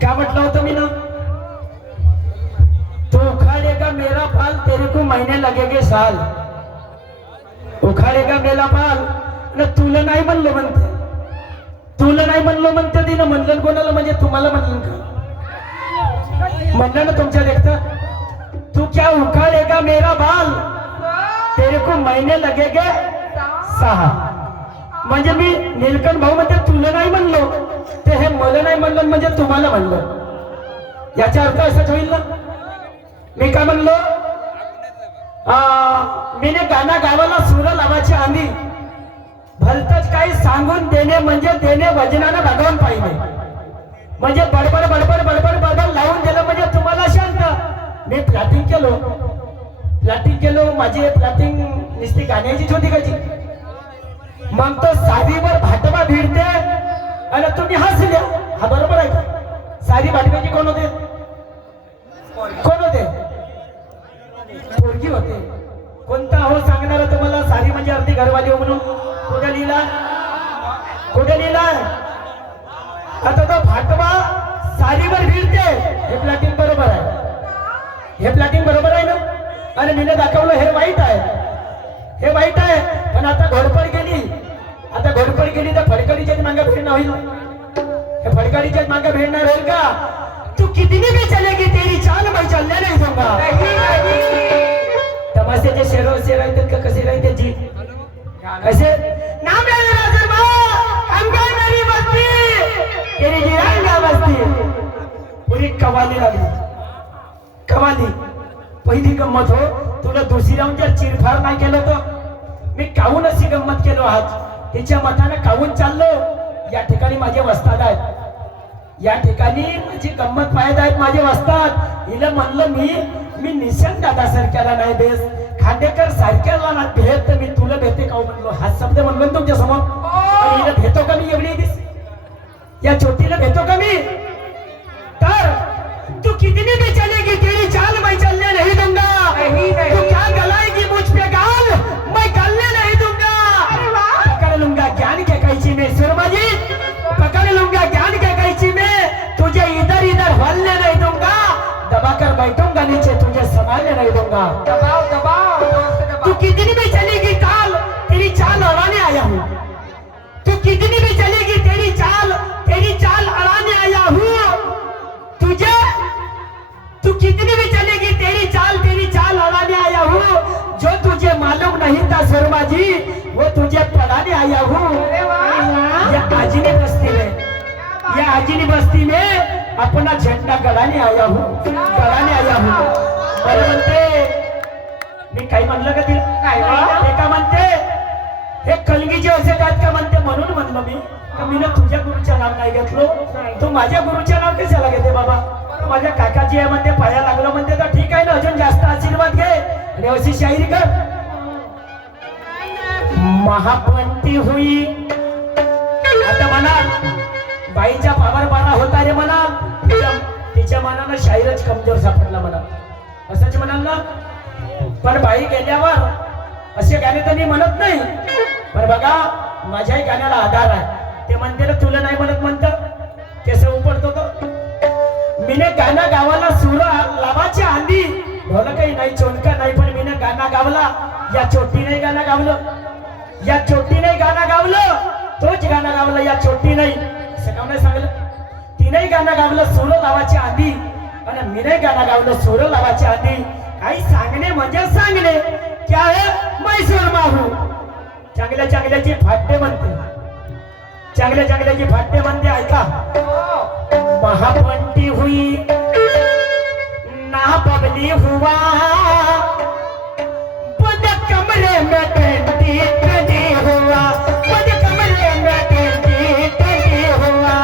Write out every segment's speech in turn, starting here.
क्या म्हटलं होतं मी ना, तो उखाड़ेगा मेरा फाल तेरे को महीने लगेगे साल. उखाड़ेगा मेरा फाल न तुला नाही म्हणलं म्हणते, तुला नाही म्हणलं म्हणते तिनं म्हणलं कोणाला, म्हणजे तुम्हाला म्हणलं का म्हणलं ना तुमच्या देखता. तू क्या उखाड़ेगा मेरा बाल तेरे को महीने लगेगे 6. म्हणजे मी नीलकंठ भाऊ म्हणते तुला नाही म्हणलो, ते हे मला नाही म्हणलं म्हणजे तुम्हाला म्हणलं. याचा अर्थ असाच होईल ना. मी काय म्हणलो, मीने गाणा गावाला सूर लावाची आंधी, भलतच काही सांगून देणे म्हणजे देणे वजनानं भगवान पाहिजे. म्हणजे बडबड बडबड बडबड बडबड लावून दिलं म्हणजे तुम्हाला शांत. मी प्लॅटिंग केलो, माझी प्लॅटिंग नुसती गाण्याचीच होती कधी. मग तो साडीवर भाटवा भिडते आणि तुम्ही हसल्या. हा बरोबर आहे का? साडी भाटव्याची कोण होते? कोण होते? पोरगी होते. कोणता हो सांगणार तुम्हाला? साडी म्हणजे अर्धी घरवाली हो म्हणून. कुठे लिहिला? कुठे लिहिला? आता तो भाटवा साडीवर भिडते, हे प्लॅटिंग बरोबर आहे. हे प्लॅटिंग बरोबर आहे ना. आणि मीने दाखवलं हे वाईट आहे, हे वाईट आहे. पण आता घोडपड गेली, आता घोडपड गेली तर फडकडीच्याच मागे भिडणार होईल. हे फडकडीच्याच मागे भिडणार होईल का? तू कितनी भी चलेगी तेरी चाल मैं चलने नहीं दूंगा. तमाशाचे शेरो शेर आहेत का कसे राहते जी कसे नाम ले राजरमा अंगाई मेरी बस्ती तेरी जिरांगा बस्ती. पुरी कवाली लागली. कवाली पहिली गंमत हो. तुला दुसरी राहून जर चिरफार नाही केलं तर मी काहून अशी गंमत केलो आज. तिच्या मतानं काहून चाललो. या ठिकाणी माझे वस्ताद आहेत, या ठिकाणी माझी गंमत पाहत आहेत माझे वस्ताद. हिला म्हणलं मी निशंक दादा सारख्याला नाही बेस, खांडेकर सारख्याला ना भेट, तर मी तुला भेटे काहून म्हणलो. हा शब्द म्हणलो तुमच्या समोर. हिला भेटो का मी एवढी दिस? या छोटीला भेटो का मी? तर तू कितनी भी चलेगी तेरी चाल मैं चलने नहीं दूंगा. तू क्या गलाएगी मुझ पे गाल मैं गलने नहीं दूंगा. पकड़ लूंगा ज्ञान के कैची में सुरमाजी, पकड़ लूंगा ज्ञान के कैची में, तुझे इधर इधर हलने नहीं दूंगा. दबा कर बैठूंगा नीचे तुझे संभालने नहीं दूंगा. दबाओ दबाओ. तू कितनी भी चलेगी चाल तेरी चाल अड़ाने आया हूँ. तू कितनी भी चलेगी तेरी चाल अड़ाने आया हूँ. तुझे तू कितनी भी चलेगी तेरी चाल अड़ाने आया हूँ. जो तुझे मालूम नहीं था शर्मा जी वो तुझे पढ़ाने आया हूँ. या आजीनी बस्ती में अपना झंडा गड़ाने आया हूँ, गड़ाने आया हूँ. बरं म्हणते मी काही म्हणलं का तिला? ते का म्हणते हे कलगीचे असे आहेत का म्हणते. म्हणून म्हणलं मी तुझ्या गुरुच्या नाव नाही घेतलो. तू माझ्या गुरुच्या नाव कशाला घेते बाबा? माझ्या काकाजी आहे म्हणते, पाया लागलो म्हणते, तर ठीक आहे ना, अजून जास्त आशीर्वाद घे आणि अशी शायरी कर. महापंती हुई आता म्हणा बाईच्या पावर बारा होता रे म्हणा. तिच्या मनानं शायरच कमजोर सापडला म्हणा, असंच म्हणाल ना. पण बाई गेल्यावर असे गाणे तर मी म्हणत नाही. पण बघा माझ्याही गाण्याला आधार आहे. ते म्हणते ना तुला नाही म्हणत म्हणतं कसं उपडतो तो. मीने गाणं गावाला सूर लावाची आंधी, ढोलकही नाही चोनका नाही, पण मीने गाणं गावला. या चोटीने गाणं गावलं, या चोटीने गाणं गावलं, तोच गाणं गावलं या चोटी नाही. असं का नाही सांगलं? तिनेही गाणं गावलं सूर लावाची आंधी आणि मीने गाणं गावलं सूर लावाची आंधी. काही सांगणे म्हणजे सांगणे. क्या है मैसूर माहू. चांगल्या चांगल्याची फाटे म्हणते, चांगल्या चांगल्याची फाटे म्हणते. ऐका महापंती हुई ना बबली हुआ बद कमरे में टेंटी टेंटी हुआ, बद कमरे में टेंटी टेंटी हुआ.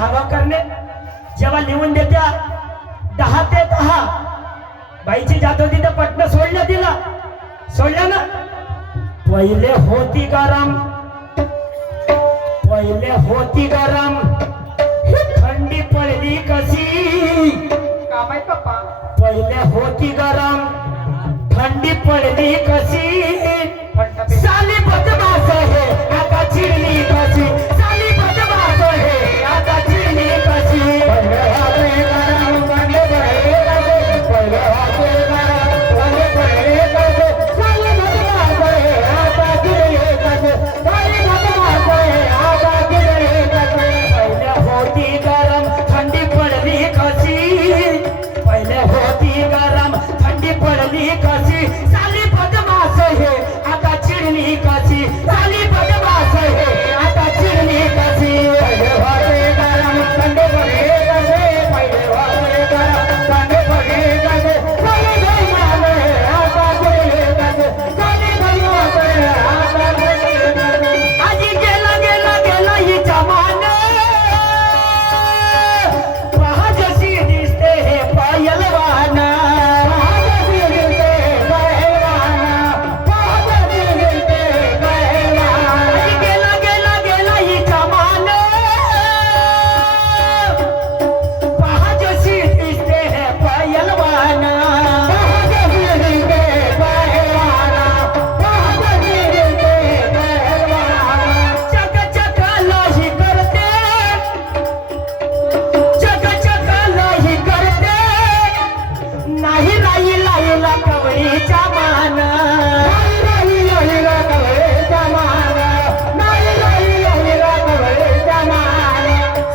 हवा करणे जेव्हा लिहून देत्या 10 ते 10 बाईची जात होती तर पटणं सोडलं तिला सोडलं ना पहिले होती गरम थंडी पडली कशी का माहित पप्पा पहिले होती गरम थंडी पडली कशी साली बदमाश है आता चिडली कशी साली बदमाश है आता चिडली कशी पहिले होती गरम थंडी पडली कशी पहिले होती गरम थंडी पडली कशी साली बदमाश है आता चिडली कशी साली बदमाश है आता चिडली कशी पहिले होती गरम थंडी पडली कशी पहिले होती गरम थंडी पडली कशी साली बदमाश है आता चिडली कशी साली बदमाश है आता चिडली कशी पहिले होती गरम थंडी पडली कशी पहिले होती गरम थंडी पडली कशी साली बदमाश है आता चिडली कशी साली बदमाश है आता चिडली कशी आजी गेला गेला गेला ही जमाना पहा जशी दिसते हे पायलवाना गेला गेला गेला ही जमाना पहा जशी दिसते हे पायलवाना चक चक लाही करते चक चक लाही करते नाही राही लाईला कवळीच्या मान नाही लाईला कवळीच्या मान नाही लाईला कवळीच्या मान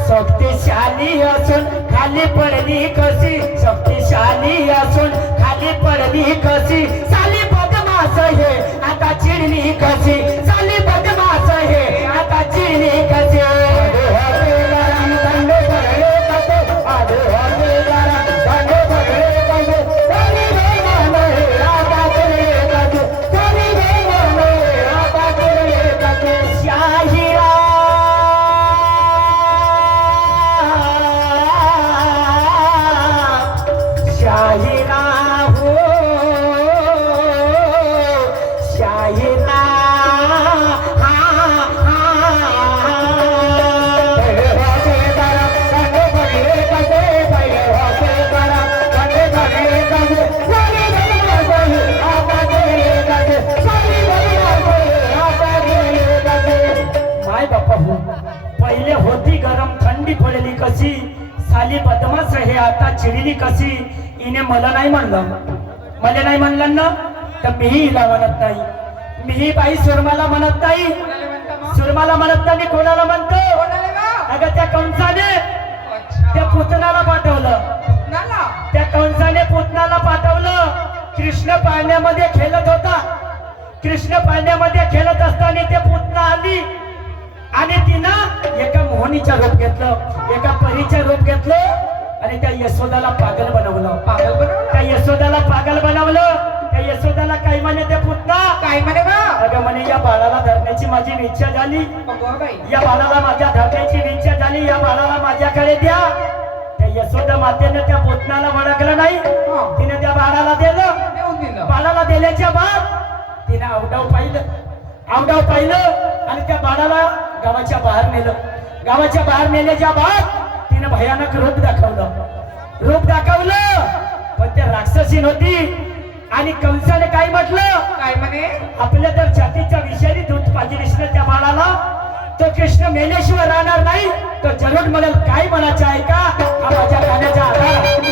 शक्तिशाली असून खाली पडली कशी शक्तिशाली असून खाली पडली कशी साली बदमाश हे आता चिडली कशी साली बदमाश हे आता चिडली कशी थंड पडले कसे आधे होते गरम थंड पडले कसे साली बदमाश हे आता चिडली कशी साली बदमाश हे आता चिडली कशी शाहिरा शाहिरा हो शाहिरा पहिले होते गरम थंड पडले कसे पहिले होते गरम थंड पडले कसे साली बदमाश हे आता चिडली कशी साली बदमाश हे आता चिडली कशी माय बाप्पा हो पहिले होती गरम थंडी पडली कशी साली बदमाश हे आता चिडली कशी हिने मला नाही म्हणलं मला नाही म्हणलं ना तर मीही हिला म्हणत नाही मीही बाई सुरमाला म्हणत नाही कोणाला म्हणता मग सुरमाला म्हणत नाही कोणाला म्हणतो कोणाला बा अगं त्या कंसाने अच्छा त्या पुतनाला पाठवलं नाला त्या कंसाने पुतनाला पाठवलं कृष्ण पाण्यामध्ये खेळत होता कृष्ण पाण्यामध्ये खेळत असताना ते पुतना आली आणि तिनं एका मोहनीचं रूप घेतलं एका परीचं रूप घेतलं आणि त्या यशोदाला पागल बनवलं पागल बनवला त्या यशोदाला पागल बनवलं त्या यशोदाला काय म्हणे ते पुतना काय म्हणे बा अगं म्हणे या बाळाला धरण्याची माझी इच्छा झाली अगं बाई या बाळाला माझ्या धरण्याची इच्छा झाली या बाळाला माझ्याकडे द्या त्या यशोदा मातेने त्या पुतनाला वळखलं नाही हं. तिने त्या बाळाला दिलं देऊन दिलं बाळाला दिल्याच्या बाद तिने आवडाव पाहिलं आणि त्या बाळाला गावाच्या बाहेर नेलं गावाच्या बाहेर नेल्याच्या बाद तिने भयानक रूप दाखवलं पण ते राक्षसीन होती आणि कंसाने काय म्हटलं काय म्हणे आपल्या तर जातीच्या विषारी दूध पाहिजे कृष्ण त्या बाळाला तो कृष्ण मेल्याशिवाय राहणार नाही तो जरूर म्हणाल काय म्हणायचं आहे का हा माझ्या गाण्याचा आधार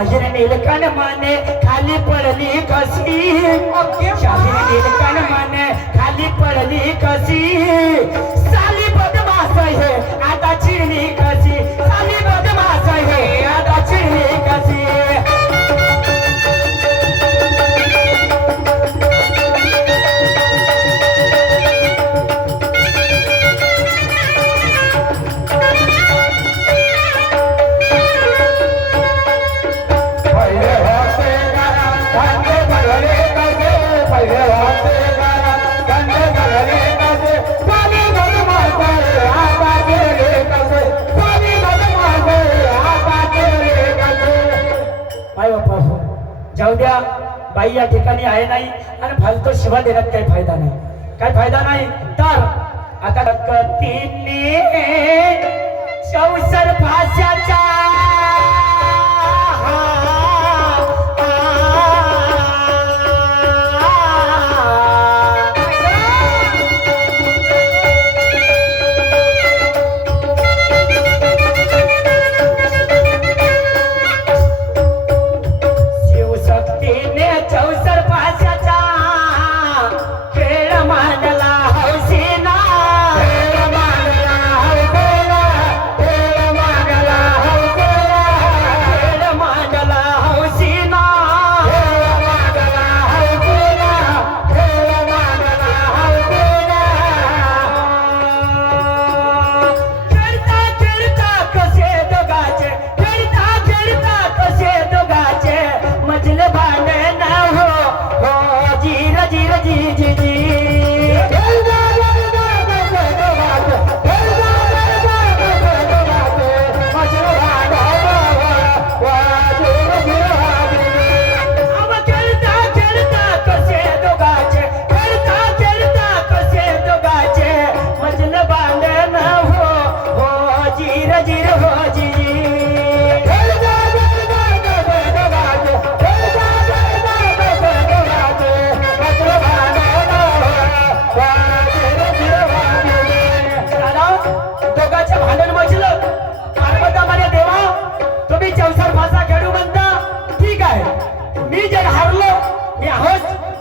शाहीर नीलकण माने खाली पडली कशी शाहीर नीलकण माने खाली पडली कशी साली बदमाश हे आता चिडली कशी साली बदमाश हे आता चिडली कशी जाऊ द्या बाई या ठिकाणी आहे नाही आणि फालतू शिवा देण्यात काही फायदा नाही काय फायदा नाही तर आता कतीने शौसर भाषाच्या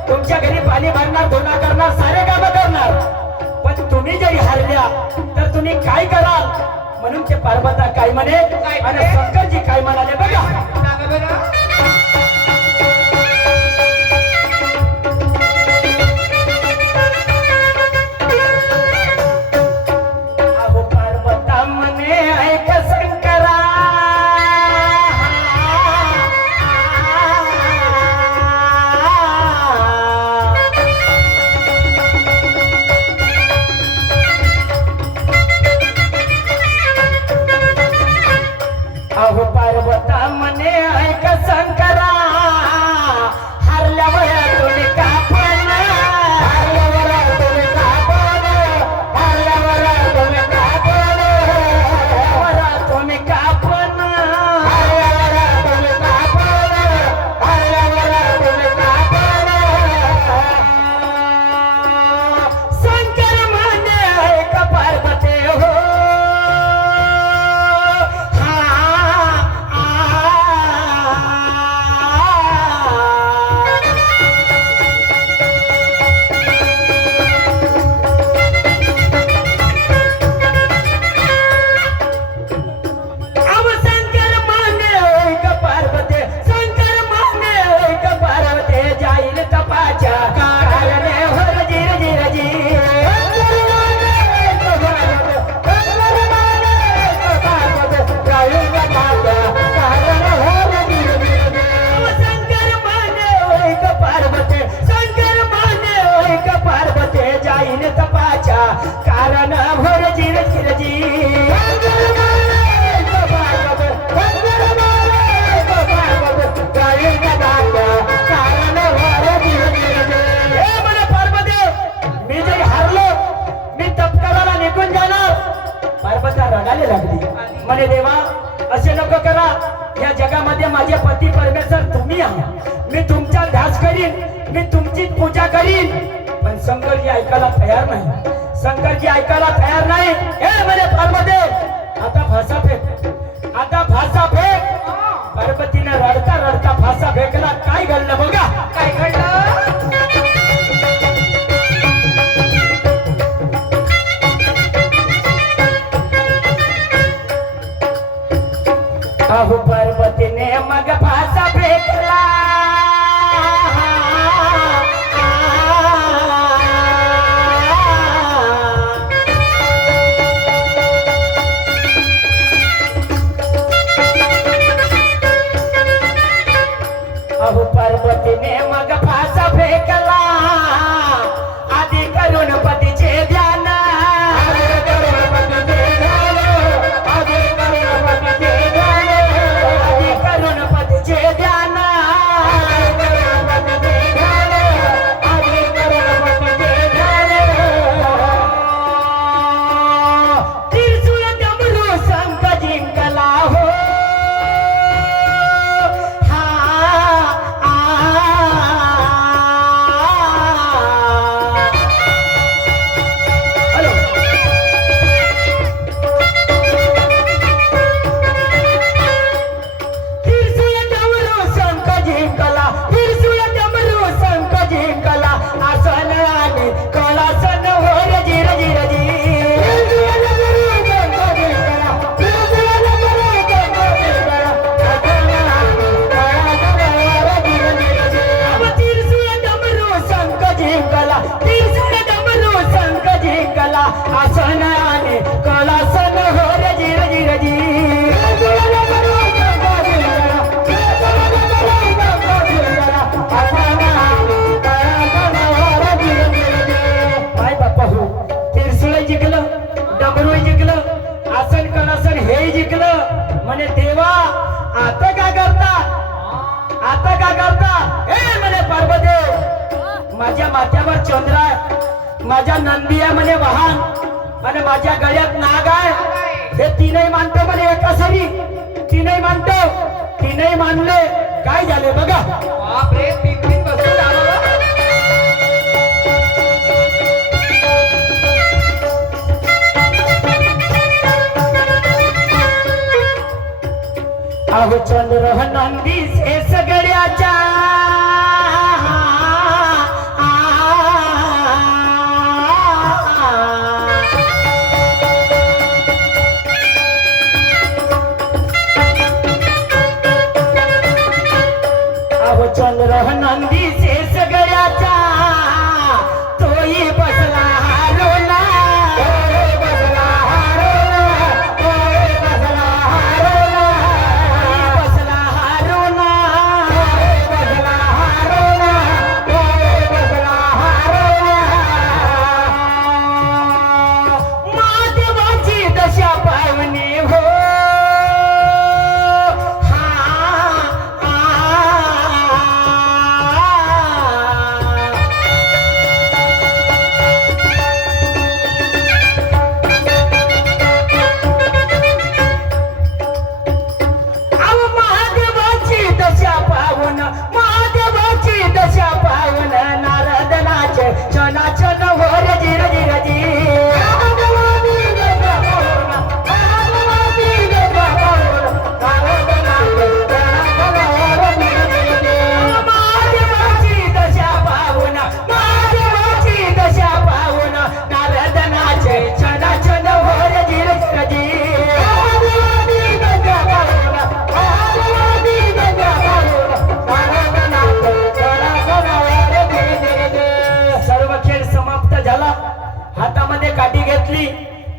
तुमच्या घरी पाणी भरणार धुणा करणार सारे काम करणार पण तुम्ही जरी हरल्या तर तुम्ही काय कराल म्हणून ते पार्वता काय म्हणे आणि शंकरजी काय म्हणाले बघा अहो पार्वता म्हणे ऐक शंकरा अहो पार्वता म्हणे ऐक शंकरा हरल्यावर तुम्ही कापण हरल्यावर तुम्ही कापण हरल्यावर तुम्ही कापण हरल्यावर तुम्ही कापण हरल्यावर तुम्ही कापण हरल्यावर तुम्ही कापण शंकर म्हणे ऐक पार्वते हो कारण भर जिर जिरजी मी जरी हारलो मी तपकाराला निघून जाणार पार्वता रडायला लागली म्हणे देवा असे नको करा या जगामध्ये माझे पती परमेश्वर तुम्ही आहात मी तुमचा ध्यास करीन मी तुमची पूजा करीन पण शंकरजी ऐकायला तयार नाही शंकरजी ऐकायला तयार नाही हे म्हणे पार्वती आता भाषा फेक आता भाषा फेक पार्वतीने रडता काय घडलं बघा. काय घडलं? अहो पार्वतीने मग फासा फेकला. अहो पार्वतीने मग फासा फेकला. आधी करून पतीचे ध्यान. आधी करून पतीचे ध्यान. आधी करून पतीचे ध्यान. आधी करून पतीचे ध्यान. आधी करून पतीचे ध्यान. त्रिशूळ डमरू शंख जिंकला हो. म्हणे देवा आता का करता. आता का करता. हे म्हणे पार्वती माझ्या माथ्यावर चंद्र आहे. माझ्या नंदी आहे म्हणे वाहन. आणि माझ्या गळ्यात नाग आहे. हे तीनही मानतो म्हणे एका सरी. तीनही मानतो. तीनही मानले. काय झाले बघा. बापरे, तीन बसून झालं. अहो चंद्र नंदी से सगळ्याच्या. अहो चंद्र नंदी से सगळ्याच्या. तोही बसला हारोला. तोही बसला हारोला. तोही बसला हारोला. बसला हारोला. बसला हारोला. बसला हारोला. महादेवाची दशा पावनी हो. हातामध्ये काठी घेतली.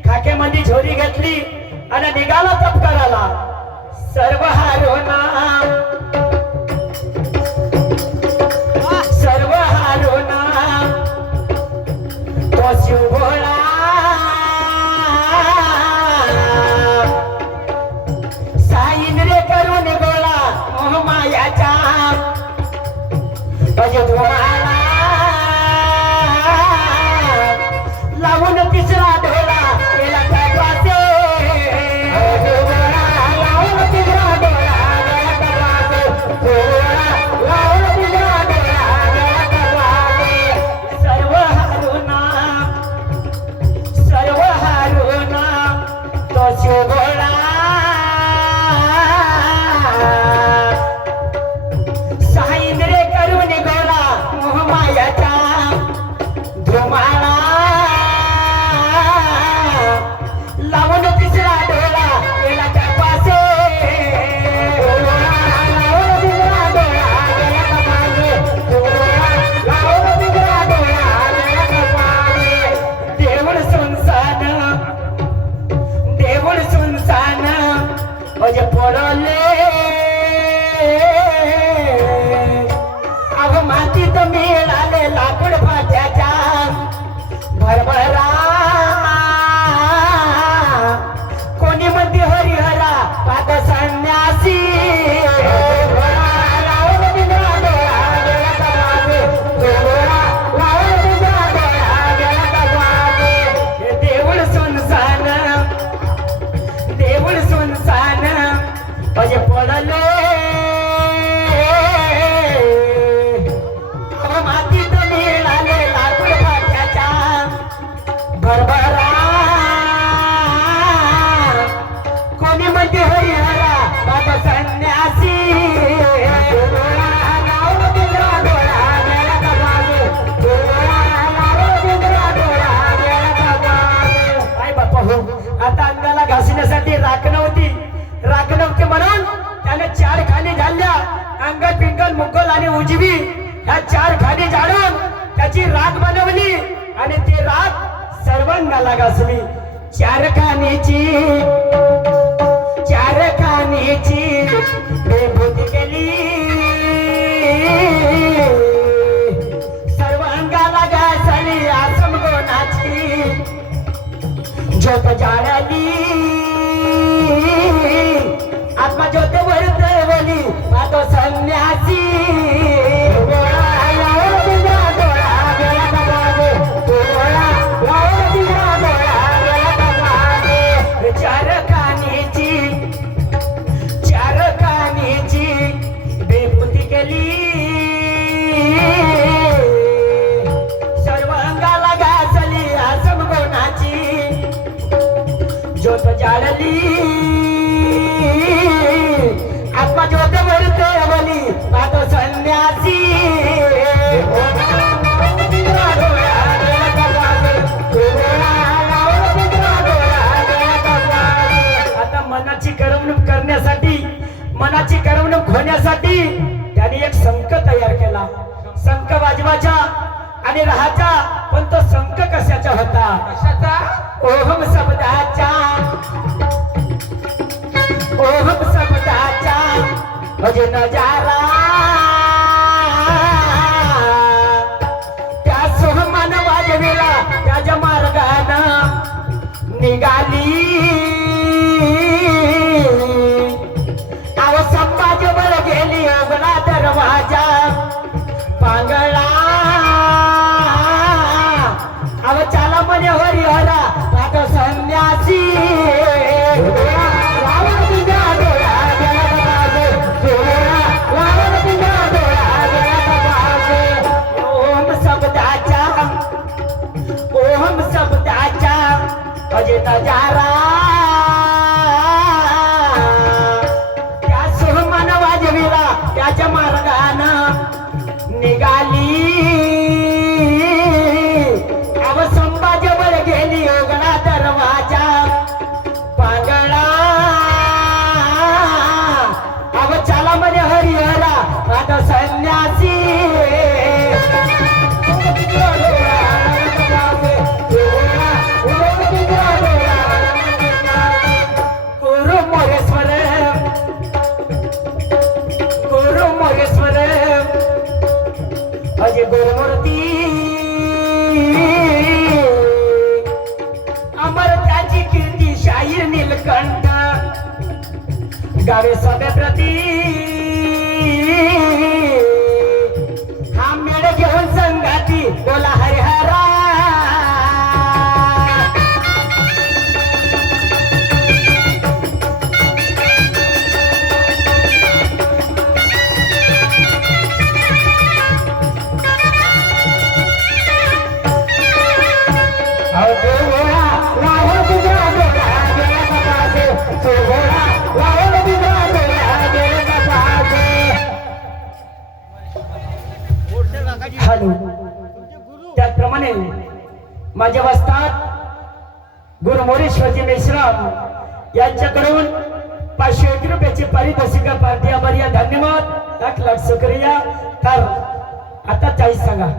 खाक्यामध्ये झोरी घेतली. आणि निघाला तपकाराला. सर्व हारोना. सर्व हारोना. तो शिवभोळा. साईंद्रे करून गोळा मोहमायाच्या. तुम्हाला लावून तिसरा ढोला केला काय पासे. लावून तिसरा ढोला केला काय पासे. लावून तिसरा ढोला केला काय पासे. सर्व हारुना. सर्व हारुना. तो शिवभोळा. साईंद्रे पडले मातीत मिळाले लाकूड फाट्याच्या भरभरा कोणी म्हणते हरिहरा बाबा संन्यासी आता अंगाला घासण्यासाठी राखण होती म्हणून त्याने 4 खाणी झाल्या अंगल पिंगल मुघल आणि उजवी ह्या 4 खाणी झाडून त्याची राख बनवली आणि ती राख सर्वांगाला घासली 4 खाणीची विभूती केली सर्वांगाला घासली आसम गोनाची ज्योत जाळली आत्मा ज्योत वर्तवली मातो संन्यासी चार खाणीची विभूती केली सर्वांगाला घासली आसम गोनाची ज्योत जाळली आत्मा ज्योत वर्तवली पाहतो संन्यासी आता मनाची करमणूक करण्यासाठी मनाची करमणूक होण्यासाठी त्याने एक संक तयार केला संक वाजवाचा आणि राहाचा पण तो संक कशाचा होता कशाचा ओहम शब्दाचा म्हणजे नजारा त्या सोहमान वाजविला त्याच्या मार्गानं निघाली अव संभाजीवर गेली उघडा दरवाजा पांगळा अव चाला म्हणे हरिहरा पाठ संन्यासी ओम शब्दाचा अजय नजारा त्या सोहमान वाजविला त्याच्या मार्गानं निघाली अव संभाजीवर गेली उघडा दरवाजा पांगळा अव चाला म्हणे हरिहरा आता संन्यासी अजय गुरुमूर्ती अमर त्याची कीर्ती शाहीर नीलकंठ गावे सभेप्रती हा मेळ घेऊन संगाती बोला हरिहरा त्याचप्रमाणे माझ्या वस्तात गुरु मोरेश्वरजी मेश्राम यांच्याकडून 501 रुपयाची पारितोषिक पार्टी या धन्यवाद लाख लाख शुक्रिया तर आता 40 सांगा